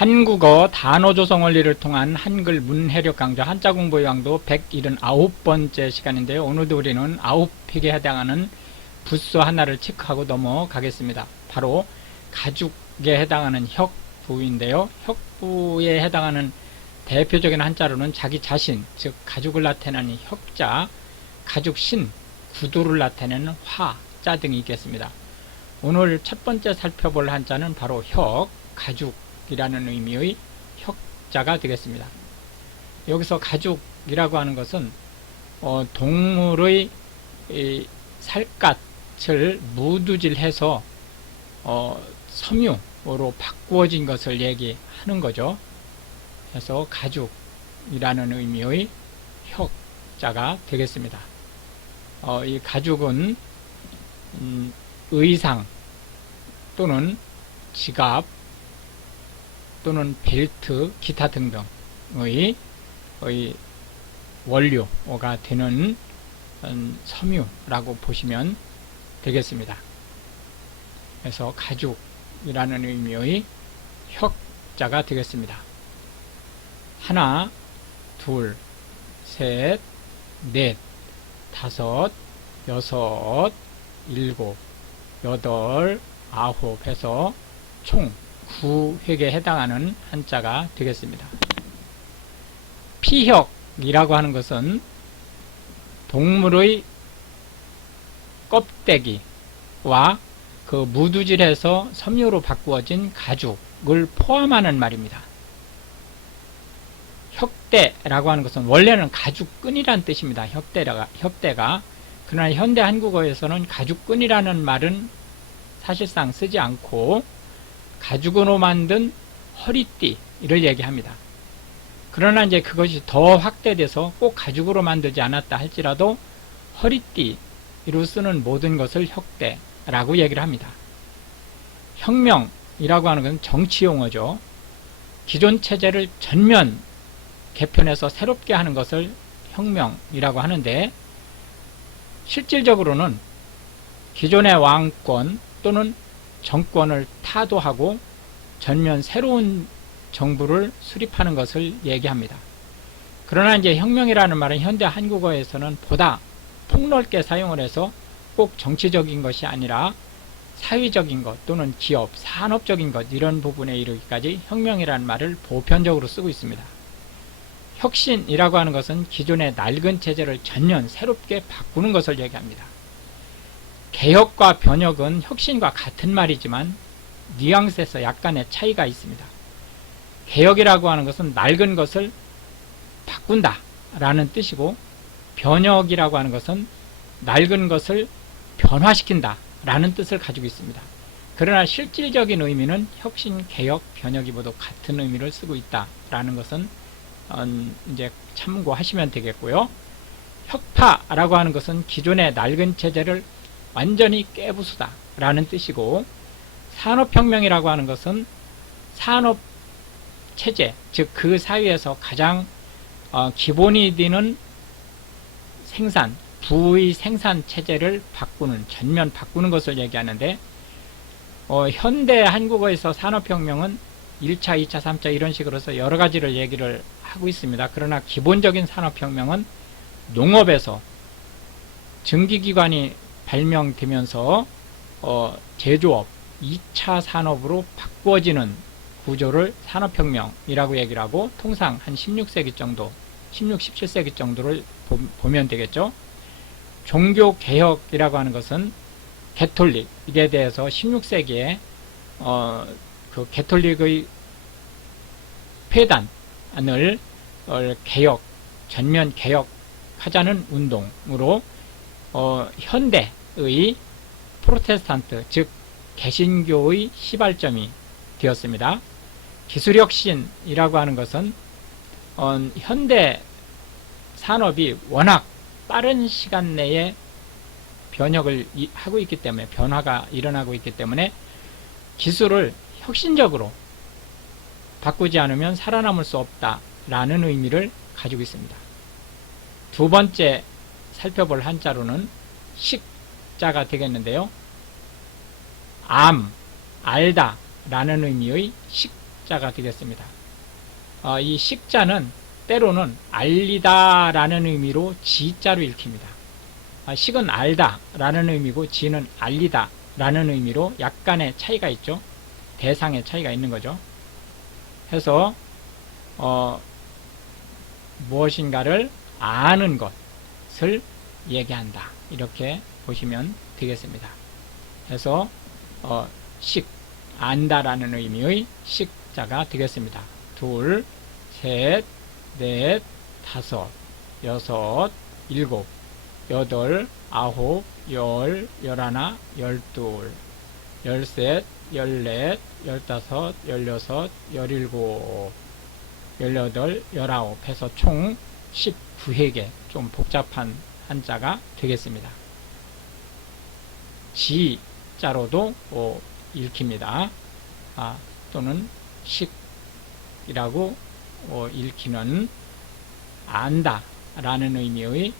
한국어 단어 조성 원리를 통한 한글 문해력 강좌 한자 공부의 강도 179번째 시간인데요. 오늘도 우리는 9획에 해당하는 부수 하나를 체크하고 넘어가겠습니다. 바로 가죽에 해당하는 혁부인데요. 혁부에 해당하는 대표적인 한자로는 자기 자신, 즉 가죽을 나타내는 혁자, 가죽신, 구두를 나타내는 화자 등이 있겠습니다. 오늘 첫 번째 살펴볼 한자는 바로 혁, 가죽이라는 의미의 혁자가 되겠습니다. 여기서 가죽이라고 하는 것은 동물의 살갗을 무두질해서 섬유로 바꾸어진 것을 얘기하는 거죠. 그래서 가죽이라는 의미의 혁자가 되겠습니다. 이 가죽은 의상 또는 지갑 또는 벨트, 기타 등등의 원료가 되는 섬유라고 보시면 되겠습니다. 그래서 가죽이라는 의미의 혁자가 되겠습니다. 하나, 둘, 셋, 넷, 다섯, 여섯, 일곱, 여덟, 아홉 해서 총 9획에 해당하는 한자가 되겠습니다. 피혁이라고 하는 것은 동물의 껍데기와 그 무두질해서 섬유로 바꾸어진 가죽을 포함하는 말입니다. 혁대라고 하는 것은 원래는 가죽끈이라는 뜻입니다. 혁대가. 그러나 현대 한국어에서는 가죽끈이라는 말은 사실상 쓰지 않고 가죽으로 만든 허리띠를 얘기합니다. 그러나 이제 그것이 더 확대돼서 꼭 가죽으로 만들지 않았다 할지라도 허리띠로 쓰는 모든 것을 혁대라고 얘기를 합니다. 혁명이라고 하는 것은 정치 용어죠. 기존 체제를 전면 개편해서 새롭게 하는 것을 혁명이라고 하는데, 실질적으로는 기존의 왕권 또는 정권을 타도하고 전면 새로운 정부를 수립하는 것을 얘기합니다. 그러나 이제 혁명이라는 말은 현대 한국어에서는 보다 폭넓게 사용을 해서 꼭 정치적인 것이 아니라 사회적인 것 또는 기업, 산업적인 것 이런 부분에 이르기까지 혁명이라는 말을 보편적으로 쓰고 있습니다. 혁신이라고 하는 것은 기존의 낡은 체제를 전면 새롭게 바꾸는 것을 얘기합니다. 개혁과 변혁은 혁신과 같은 말이지만 뉘앙스에서 약간의 차이가 있습니다. 개혁이라고 하는 것은 낡은 것을 바꾼다 라는 뜻이고, 변혁이라고 하는 것은 낡은 것을 변화시킨다 라는 뜻을 가지고 있습니다. 그러나 실질적인 의미는 혁신, 개혁, 변혁이 모두 같은 의미를 쓰고 있다 라는 것은 이제 참고하시면 되겠고요. 혁파라고 하는 것은 기존의 낡은 체제를 완전히 깨부수다 라는 뜻이고, 산업혁명이라고 하는 것은 산업체제, 즉 그 사회에서 가장 기본이 되는 생산, 부의 생산체제를 바꾸는, 전면 바꾸는 것을 얘기하는데, 현대 한국어에서 산업혁명은 1차, 2차, 3차 이런 식으로 해서 여러 가지를 얘기를 하고 있습니다. 그러나 기본적인 산업혁명은 농업에서 증기기관이 발명되면서 제조업, 2차 산업으로 바꾸어지는 구조를 산업혁명이라고 얘기를 하고, 통상 한 16세기 정도, 16, 17세기 정도를 보면 되겠죠. 종교개혁이라고 하는 것은 개톨릭에 대해서 16세기에 그 개톨릭의 폐단을 개혁, 전면 개혁하자는 운동으로 현대의 프로테스탄트, 즉 개신교의 시발점이 되었습니다. 기술혁신이라고 하는 것은 현대 산업이 워낙 빠른 시간 내에 변혁을 하고 있기 때문에, 변화가 일어나고 있기 때문에 기술을 혁신적으로 바꾸지 않으면 살아남을 수 없다라는 의미를 가지고 있습니다. 두 번째 살펴볼 한자로는 식자가 되겠는데요. 알다 라는 의미의 식자가 되겠습니다. 이 식자는 때로는 알리다 라는 의미로 지자로 읽힙니다. 식은 알다 라는 의미고 지는 알리다 라는 의미로 약간의 차이가 있죠. 대상의 차이가 있는 거죠. 해서 무엇인가를 아는 것을 얘기한다, 이렇게 보시면 되겠습니다. 해서 식, 안다라는 의미의 식자가 되겠습니다. 둘, 셋, 넷, 다섯, 여섯, 일곱, 여덟, 아홉, 열, 열하나, 열둘, 열셋, 열넷, 열다섯, 열여섯, 열일곱, 열여덟, 열아홉 해서 총 19획의 좀 복잡한 한자가 되겠습니다. 지자로도 읽힙니다. 또는 식이라고 읽히는 안다 라는 의미의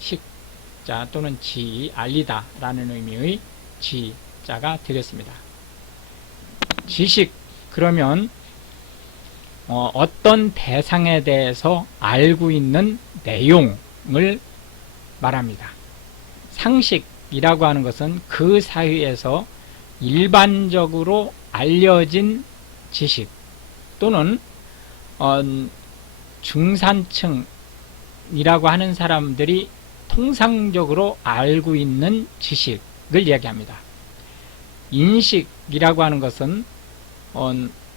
식자 또는 지, 알리다 라는 의미의 지자가 되겠습니다. 지식, 그러면 어떤 대상에 대해서 알고 있는 내용을 말합니다. 상식이라고 하는 것은 그 사회에서 일반적으로 알려진 지식 또는 중산층이라고 하는 사람들이 통상적으로 알고 있는 지식을 얘기합니다. 인식이라고 하는 것은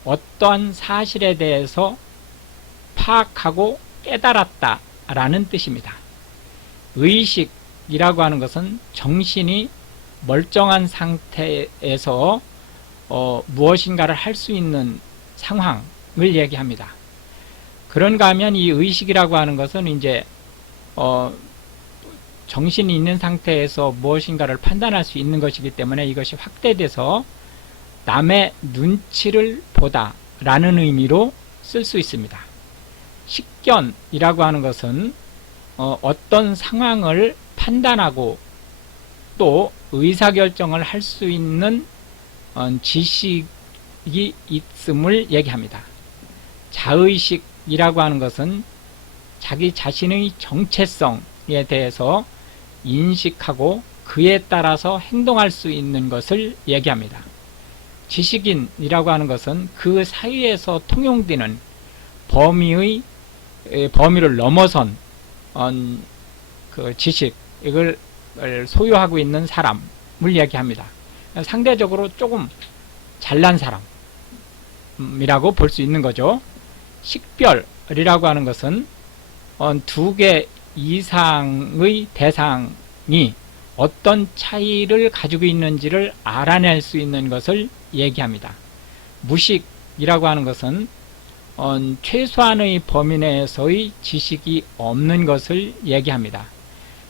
어떠한 사실에 대해서 파악하고 깨달았다 라는 뜻입니다. 의식이라고 하는 것은 정신이 멀쩡한 상태에서 무엇인가를 할 수 있는 상황을 얘기합니다. 그런가 하면 이 의식이라고 하는 것은 이제 정신이 있는 상태에서 무엇인가를 판단할 수 있는 것이기 때문에 이것이 확대돼서 남의 눈치를 보다 라는 의미로 쓸 수 있습니다. 식견이라고 하는 것은 어떤 상황을 판단하고 또 의사결정을 할 수 있는 지식이 있음을 얘기합니다. 자의식이라고 하는 것은 자기 자신의 정체성에 대해서 인식하고 그에 따라서 행동할 수 있는 것을 얘기합니다. 지식인이라고 하는 것은 그 사회에서 통용되는 범위를 넘어선 그 지식, 이걸 소유하고 있는 사람을 얘기합니다. 상대적으로 조금 잘난 사람이라고 볼 수 있는 거죠. 식별이라고 하는 것은 두 개 이상의 대상이 어떤 차이를 가지고 있는지를 알아낼 수 있는 것을 얘기합니다. 무식이라고 하는 것은 최소한의 범위 내에서의 지식이 없는 것을 얘기합니다.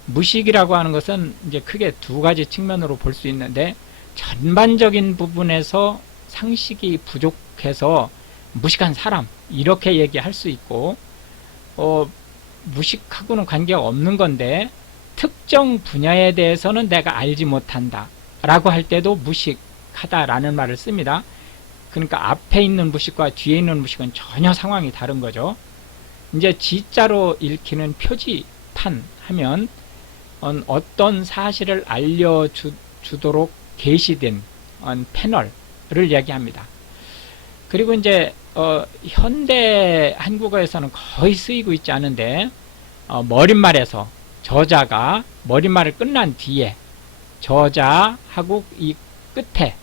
무식이라고 하는 것은 이제 크게 두 가지 측면으로 볼 수 있는데, 전반적인 부분에서 상식이 부족해서 무식한 사람 이렇게 얘기할 수 있고, 무식하고는 관계가 없는 건데 특정 분야에 대해서는 내가 알지 못한다 라고 할 때도 무식하다 라는 말을 씁니다. 그러니까 앞에 있는 무식과 뒤에 있는 무식은 전혀 상황이 다른 거죠. 이제 지자로 읽히는 표지판 하면 어떤 사실을 알려주도록 게시된 패널을 얘기합니다. 그리고 이제 현대 한국어에서는 거의 쓰이고 있지 않은데, 머릿말에서 저자가 머릿말을 끝난 뒤에 저자하고 이 끝에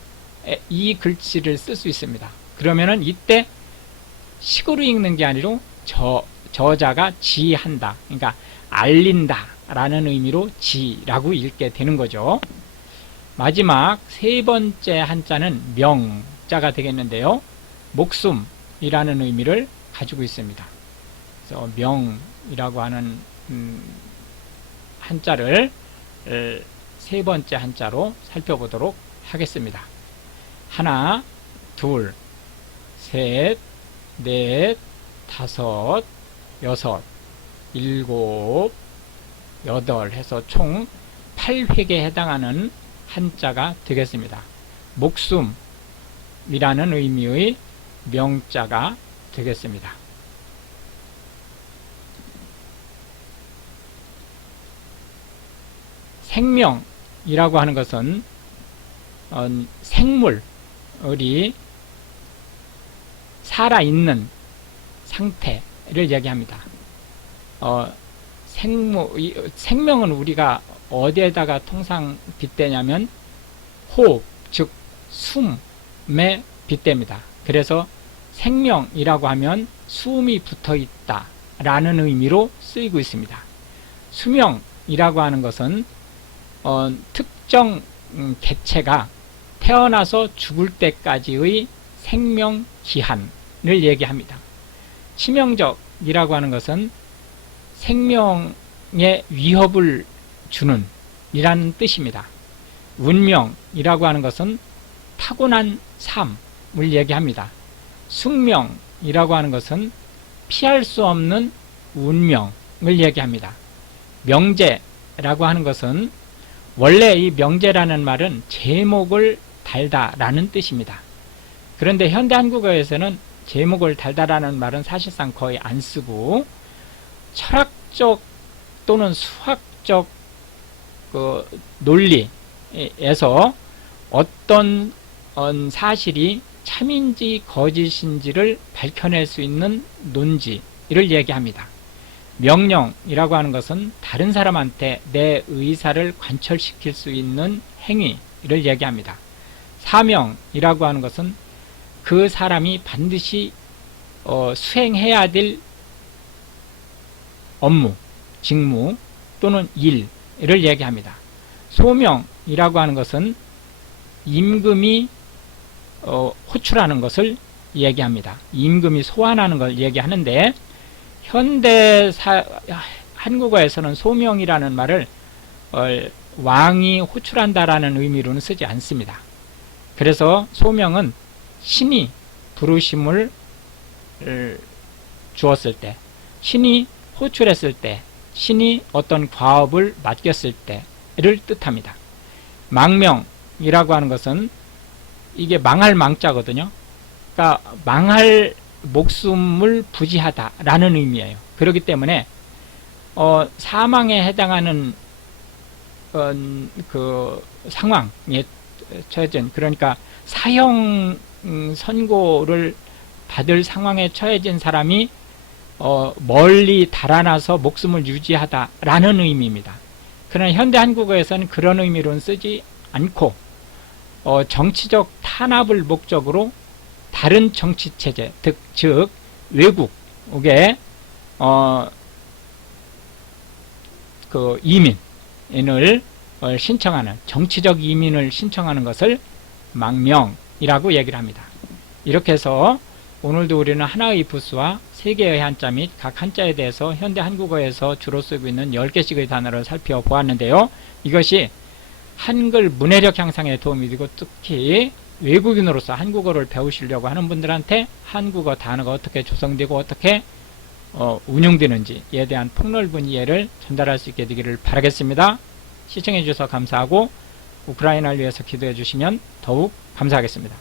이 글씨를 쓸 수 있습니다. 그러면은 이때 식으로 읽는 게 아니라 저자가 지한다, 그러니까 알린다 라는 의미로 지라고 읽게 되는 거죠. 마지막 세 번째 한자는 명자가 되겠는데요, 목숨이라는 의미를 가지고 있습니다. 그래서 명이라고 하는 한자를 세 번째 한자로 살펴보도록 하겠습니다. 하나, 둘, 셋, 넷, 다섯, 여섯, 일곱, 여덟 해서 총 8획에 해당하는 한자가 되겠습니다. 목숨이라는 의미의 명자가 되겠습니다. 생명이라고 하는 것은 생물이 살아있는 상태를 얘기합니다. 생명은 우리가 어디에다가 통상 빗대냐면 호흡, 즉 숨에 빗댑니다. 그래서 생명이라고 하면 숨이 붙어있다 라는 의미로 쓰이고 있습니다. 수명이라고 하는 것은 특정 개체가 태어나서 죽을 때까지의 생명 기한을 얘기합니다. 치명적이라고 하는 것은 생명에 위협을 주는 이라는 뜻입니다. 운명이라고 하는 것은 타고난 삶을 얘기합니다. 숙명이라고 하는 것은 피할 수 없는 운명을 얘기합니다. 명제라고 하는 것은 원래 이 명제라는 말은 제목을 달다라는 뜻입니다. 그런데 현대 한국어에서는 제목을 달다라는 말은 사실상 거의 안 쓰고 철학적 또는 수학적 논리에서 어떤 사실이 참인지 거짓인지를 밝혀낼 수 있는 논지를 얘기합니다. 명령이라고 하는 것은 다른 사람한테 내 의사를 관철시킬 수 있는 행위를 얘기합니다. 사명이라고 하는 것은 그 사람이 반드시 수행해야 될 업무, 직무 또는 일을 얘기합니다. 소명이라고 하는 것은 임금이 호출하는 것을 얘기합니다. 임금이 소환하는 걸 얘기하는데 현대 한국어에서는 소명이라는 말을 왕이 호출한다라는 의미로는 쓰지 않습니다. 그래서 소명은 신이 부르심을 주었을 때, 신이 호출했을 때, 신이 어떤 과업을 맡겼을 때를 뜻합니다. 망명이라고 하는 것은 이게 망할 망자거든요. 그러니까 망할 목숨을 부지하다라는 의미예요. 그렇기 때문에 사망에 해당하는 그 상황에 처해진, 그러니까 사형 선고를 받을 상황에 처해진 사람이 멀리 달아나서 목숨을 유지하다라는 의미입니다. 그러나 현대 한국어에서는 그런 의미로는 쓰지 않고 정치적 탄압을 목적으로 다른 정치체제, 즉 외국의 그 이민을 신청하는, 정치적 이민을 신청하는 것을 망명이라고 얘기를 합니다. 이렇게 해서 오늘도 우리는 하나의 부수와 세 개의 한자 및 각 한자에 대해서 현대 한국어에서 주로 쓰고 있는 10개씩의 단어를 살펴보았는데요. 이것이 한글 문해력 향상에 도움이 되고 특히 외국인으로서 한국어를 배우시려고 하는 분들한테 한국어 단어가 어떻게 조성되고 어떻게 운용되는지에 대한 폭넓은 이해를 전달할 수 있게 되기를 바라겠습니다. 시청해 주셔서 감사하고 우크라이나를 위해서 기도해 주시면 더욱 감사하겠습니다.